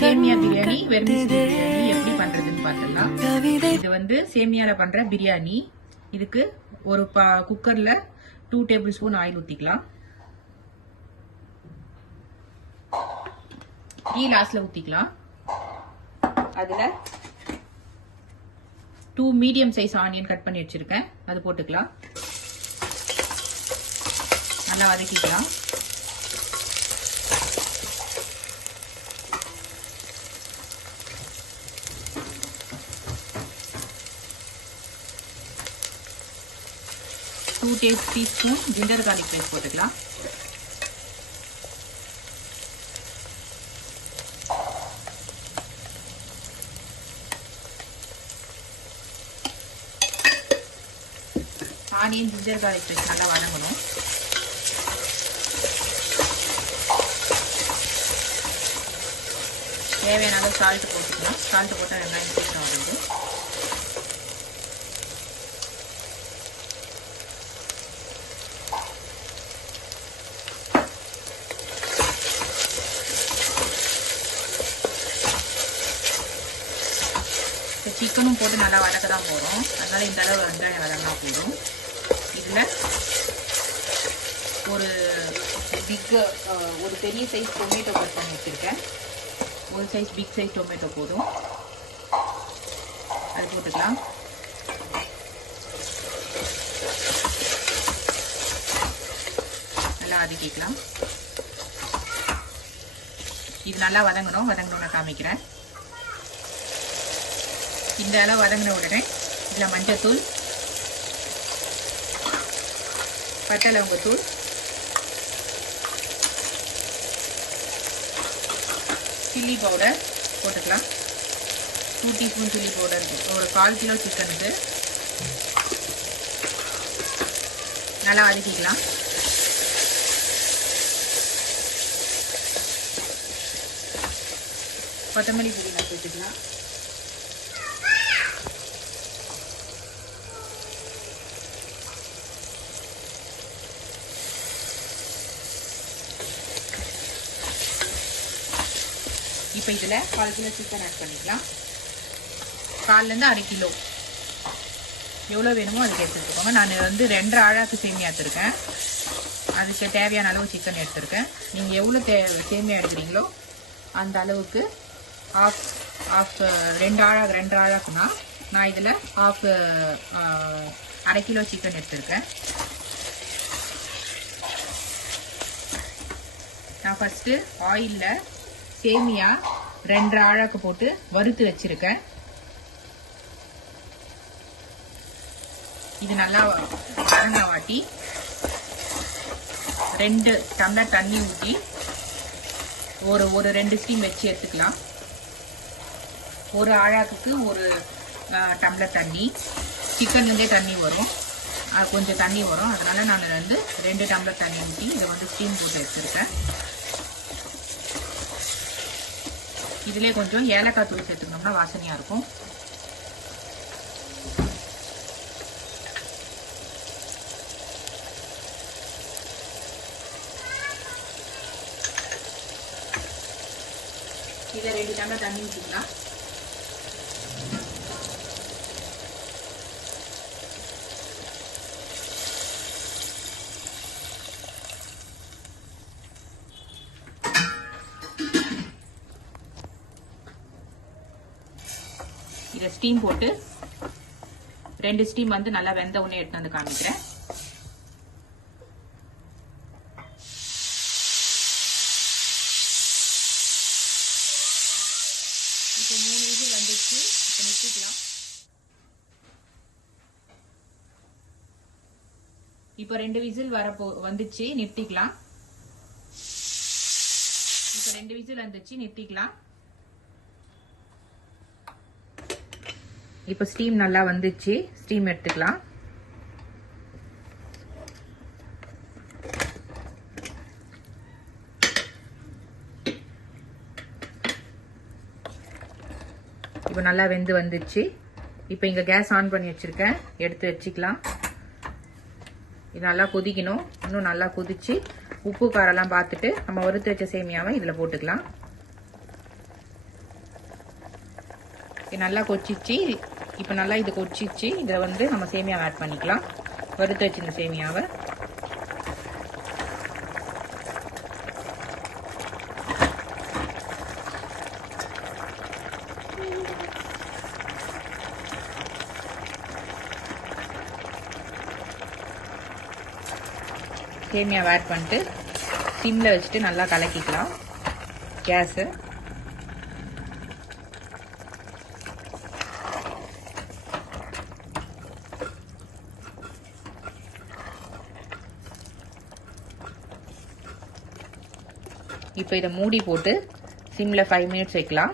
சேமியா பிரியாணி பிரியாணி எப்படி பண்றதுன்னு பார்த்தலாம். இது வந்து சேமியால பண்ற பிரியாணி. இதுக்கு ஒரு குக்கர்ல 2 டேபிள் ஸ்பூன் ஆயில் ஊத்திக்கலாம். கீ லாஸ்ட்ல ஊத்திக்கலாம். அதுல 2 மீடியம் சைஸ் ஆனியன் கட் பண்ணி வச்சிருக்கேன், அது போட்டுக்கலாம். நல்லா வதக்கிக்கலாம். Two teaspoon ginger garlic paste போட்டுக்கலாம். ஆனியன் ஜிஞ்சர் கார்லிக் பேஸ்ட் நல்லா வதங்கணும். தேவையான அளவு சால்ட் போட்டுக்கலாம். சால்ட் போட்டால் வெங்காயம் சீக்கிரம் வதங்கும். சிக்கனும் போட்டு நல்லா வதக்க தான் போகிறோம், அதனால இந்த அளவு வெங்காயம் வதங்கினா போதும். இதில் ஒரு பெரிய சைஸ் டொமேட்டோ கட் பண்ணி வச்சுருக்கேன். ஒரு சைஸ் பிக் சைஸ் டொமேட்டோ போதும், அது போட்டுக்கலாம். நல்லா வதக்கிக்கலாம். இது நல்லா வதங்கணும் நான் காமிக்கிறேன். இந்த அளவு வதங்கின உடனே இதில் மஞ்சத்தூள், பட்டை லவங்கத்தூள், சில்லி பவுடர் போட்டுக்கலாம். 2 டீஸ்பூன் சில்லி பவுடர். ஒரு 1/4 கிலோ சிக்கனுக்கு நல்லா வதக்கிக்கலாம். கொத்தமல்லி புதினா போட்டுக்கலாம். இப்போ இதில் 1/4 கிலோ சிக்கன் ஆட் பண்ணிக்கலாம். 1/4லேருந்து 1/2 கிலோ எவ்வளோ வேணுமோ அதுக்கு எடுத்துக்கோங்க. நான் வந்து 2.5 ஆழாக்கு சேமியா எடுத்துருக்கேன், அதுக்கு தேவையான அளவு சிக்கன் எடுத்துருக்கேன். நீங்கள் எவ்வளோ சேமியா எடுக்கிறீங்களோ அந்த அளவுக்கு ஆஃப் 2 ஆழாக்குனா நான் இதில் ஆஃப் 1/2 கிலோ சிக்கன் எடுத்துருக்கேன். நான் ஃபஸ்ட்டு ஆயிலில் சேமியா 2.5 ஆழாக்கு போட்டு வறுத்து வச்சிருக்கேன். இது நல்லா வதங்க வாட்டி 2 டம்ளர் தண்ணி ஊற்றி ஒரு 2 ஸ்டீம் வச்சு எடுத்துக்கலாம். ஒரு ஆழாக்கு ஒரு டம்ளர் தண்ணி, சிக்கன்லேருந்தே தண்ணி வரும், கொஞ்சம் தண்ணி வரும், அதனால நான் வந்து 2 டம்ளர் தண்ணி ஊற்றி இதை வந்து ஸ்டீம் போட்டு எடுத்துருக்கேன். இதிலே கொஞ்சம் ஏலக்காய் தூள் சேர்த்துக்கணும்னா வாசனையாக இருக்கும். இதை 2 டம்ளர் தண்ணி ஊற்றிக்கலாம். இதை ஸ்டீம் போட்டு 2 ஸ்டீம் வந்து நல்லா வெந்த உடனே எடுத்து வந்து காமிக்கிறேன். இப்போ 3 விசில் வந்துச்சு, இப்போ நிறுத்திக்கலாம். இப்போ 2 விசில் வந்துச்சு, நிறுத்திக்கலாம். இப்போ 2 விசில் வந்துச்சு, நிறுத்திக்கலாம். இப்போ ஸ்டீம் நல்லா வந்துச்சு, ஸ்டீம் எடுத்துக்கலாம். இப்போ நல்லா வெந்து வந்துச்சு. இப்போ இங்கே கேஸ் ஆன் பண்ணி வச்சுருக்கேன், எடுத்து வச்சுக்கலாம். இது நல்லா கொதிக்கணும். இன்னும் நல்லா கொதிச்சு உப்பு காரெல்லாம் பார்த்துட்டு நம்ம வறுத்து வச்ச சேமியாவை இதில் போட்டுக்கலாம். இது நல்லா கொச்சிச்சு. இப்போ நல்லா இது கொச்சிச்சு. இதில் வந்து நம்ம சேமியாவை ஆட் பண்ணிக்கலாம். வறுத்து வச்சிருந்த சேமியாவை சேமியாவை ஆட் பண்ணிட்டு சிம்மில் வச்சுட்டு நல்லா கலக்கிக்கலாம் கேஸு. இப்போ இதை மூடி போட்டு சிம்மில் 5 மினிட்ஸ் வைக்கலாம்.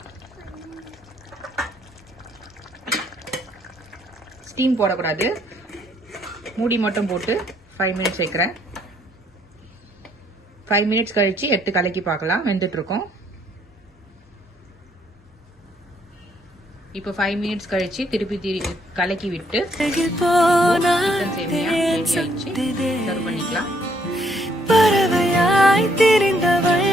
ஸ்டீம் போடக்கூடாது, மூடி மட்டும் போட்டு 5 மினிட்ஸ் வைக்கிறேன். 5 மினிட்ஸ் கழிச்சு எடுத்து கலக்கி பார்க்கலாம். வெந்துட்டு இருக்கோம். இப்போ 5 மினிட்ஸ் கழிச்சு திருப்பி கலக்கி விட்டு சிக்கன் சேமியா ரெடி ஆயிடுச்சு. சர்வ் பண்ணிக்கலாம். பறவையாய் தெரிந்தவள்